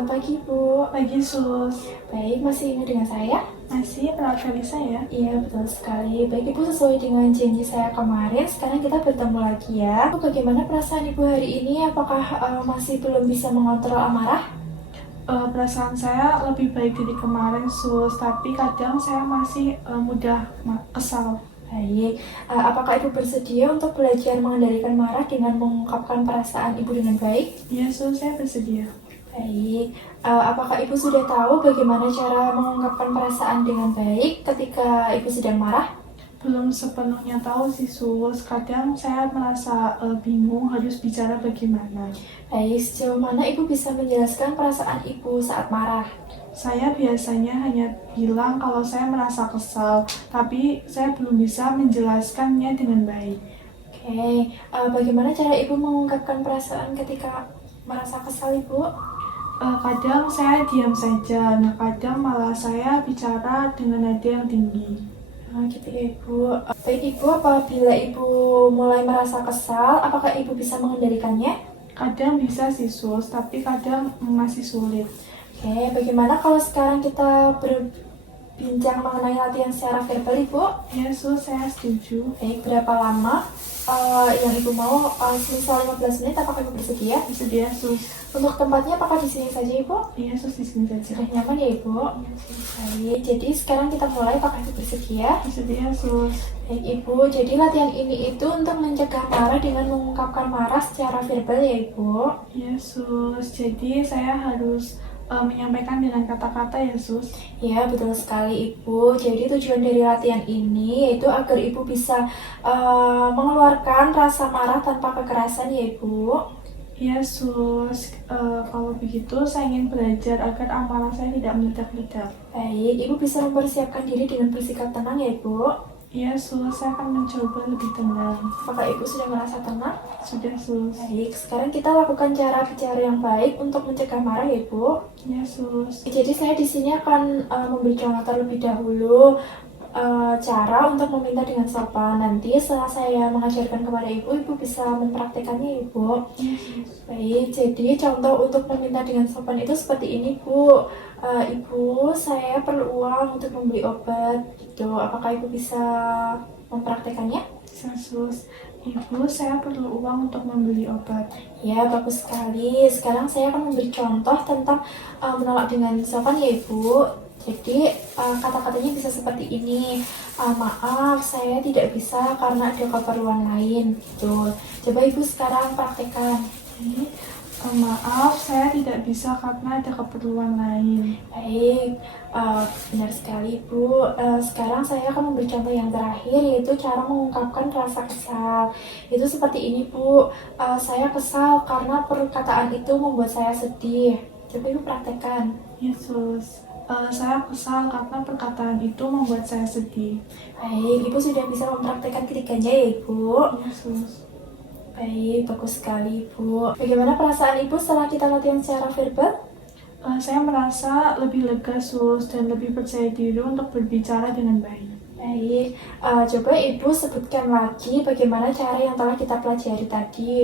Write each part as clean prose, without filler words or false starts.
Selamat pagi, Bu. Pagi Sus, Baik, masih ingat dengan saya? masih perhatian saya? Iya, betul sekali. Baik, Ibu, sesuai dengan janji saya kemarin, sekarang kita bertemu lagi ya. Bagaimana perasaan Ibu hari ini? Apakah masih belum bisa mengontrol amarah? Perasaan saya lebih baik dari kemarin Sus, tapi kadang saya masih mudah kesal. Baik, apakah Ibu bersedia untuk belajar mengendalikan marah dengan mengungkapkan perasaan Ibu dengan baik? Iya Sus, saya bersedia. Baik, apakah Ibu sudah tahu bagaimana cara mengungkapkan perasaan dengan baik ketika Ibu sedang marah? Belum sepenuhnya tahu sih Sus, kadang saya merasa bingung harus bicara bagaimana. Baik, sejauh mana Ibu bisa menjelaskan perasaan Ibu saat marah? Saya biasanya hanya bilang kalau saya merasa kesal, tapi saya belum bisa menjelaskannya dengan baik. Oke, bagaimana cara Ibu mengungkapkan perasaan ketika merasa kesal, Ibu? Kadang saya diam saja, nah kadang malah saya bicara dengan nada yang tinggi. Gitu ya, Ibu. Baik, Ibu, apabila Ibu mulai merasa kesal, apakah Ibu bisa mengendalikannya? Kadang bisa sih Sus, tapi kadang masih sulit. Oke, bagaimana kalau sekarang kita berbincang mengenai latihan secara verbal, Ibu? Ya Sus, saya setuju. Baik, berapa lama yang Ibu mau? Semisal 15 menit, apakah Ibu bersedia? Bersedia Sus. Untuk tempatnya apakah di sini saja, Ibu? Iya Sus, di sini saja. Sudah nyaman ya, Ibu? Baik, jadi sekarang kita mulai. Apakah Ibu bersedia? Bersedia Sus. Baik, Ibu. Jadi latihan ini itu untuk mencegah marah dengan mengungkapkan marah secara verbal ya, Ibu? Iya Sus, jadi saya harus menyampaikan dengan kata-kata ya Sus. Ya, betul sekali, Ibu. Jadi tujuan dari latihan ini yaitu agar Ibu bisa mengeluarkan rasa marah tanpa kekerasan ya, Ibu. Iya Sus, kalau begitu saya ingin belajar agar amarah saya tidak meledak-ledak. Baik, Ibu bisa mempersiapkan diri dengan bersikap tenang ya, Ibu. Iya Sus, saya akan mencoba lebih tenang. Apakah Ibu sudah merasa tenang? Sudah Sus. Baik, sekarang kita lakukan cara bicara yang baik untuk mencegah marah ya, Ibu. Iya Sus. Jadi saya di sini akan memberi contoh terlebih dahulu cara untuk meminta dengan sopan. Nanti setelah saya mengajarkan kepada Ibu, Ibu bisa mempraktekannya, Ibu. Iya Sus. Baik, jadi contoh untuk meminta dengan sopan itu seperti ini, Bu. Ibu, saya perlu uang untuk membeli obat. Gitu. Apakah Ibu bisa mempraktekannya? Bisa Sus. Ibu, saya perlu uang untuk membeli obat. Ya, bagus sekali. Sekarang saya akan memberi contoh tentang menolak dengan sopan ya, Ibu. Jadi kata-katanya bisa seperti ini. Maaf, saya tidak bisa karena ada keperluan lain. Gitu. Coba Ibu sekarang praktekkan. Maaf, saya tidak bisa karena ada keperluan lain. Baik, benar sekali, Bu. Sekarang saya akan memberi contoh yang terakhir, yaitu cara mengungkapkan rasa kesal. Itu seperti ini, Bu. Saya kesal karena perkataan itu membuat saya sedih. Coba Ibu praktekkan. Yesus, saya kesal karena perkataan itu membuat saya sedih. Baik, Ibu sudah bisa mempraktekkan ketiganya ya, Ibu. Yesus, Baik, bagus sekali, Bu. Bagaimana perasaan Ibu setelah kita latihan secara verbal? saya merasa lebih lega Sus dan lebih percaya diri untuk berbicara dengan baik. Baik, coba Ibu sebutkan lagi bagaimana cara yang telah kita pelajari tadi.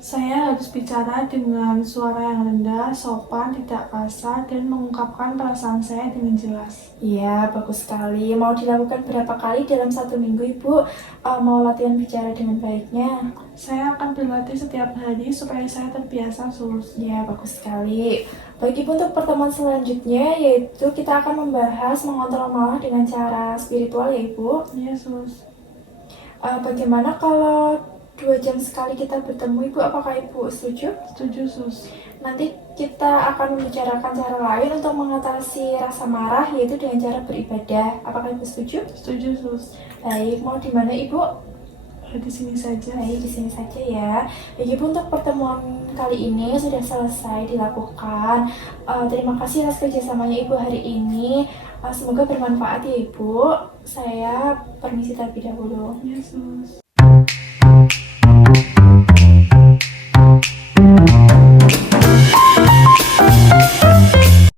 Saya harus bicara dengan suara yang rendah, sopan, tidak kasar, dan mengungkapkan perasaan saya dengan jelas. Iya, bagus sekali. Mau dilakukan berapa kali dalam 1 minggu, Ibu? Mau latihan bicara dengan baiknya? Saya akan berlatih setiap hari supaya saya terbiasa Sus. Ya, bagus sekali. Baik, Ibu, untuk pertemuan selanjutnya yaitu kita akan membahas mengontrol marah dengan cara spiritual ya, Ibu. Yesus, Bagaimana kalau 2 jam sekali kita bertemu, Ibu? Apakah Ibu setuju? setuju Sus. Nanti kita akan membicarakan cara lain untuk mengatasi rasa marah, yaitu dengan cara beribadah. Apakah Ibu setuju? Setuju Sus. Baik, mau di mana Ibu? Di sini saja. Baik, di sini saja ya. Baik, Ibu, untuk pertemuan kali ini sudah selesai dilakukan. Terima kasih atas kerjasamanya Ibu hari ini. Semoga bermanfaat ya, Ibu. Saya permisi terlebih dahulu. Yesus.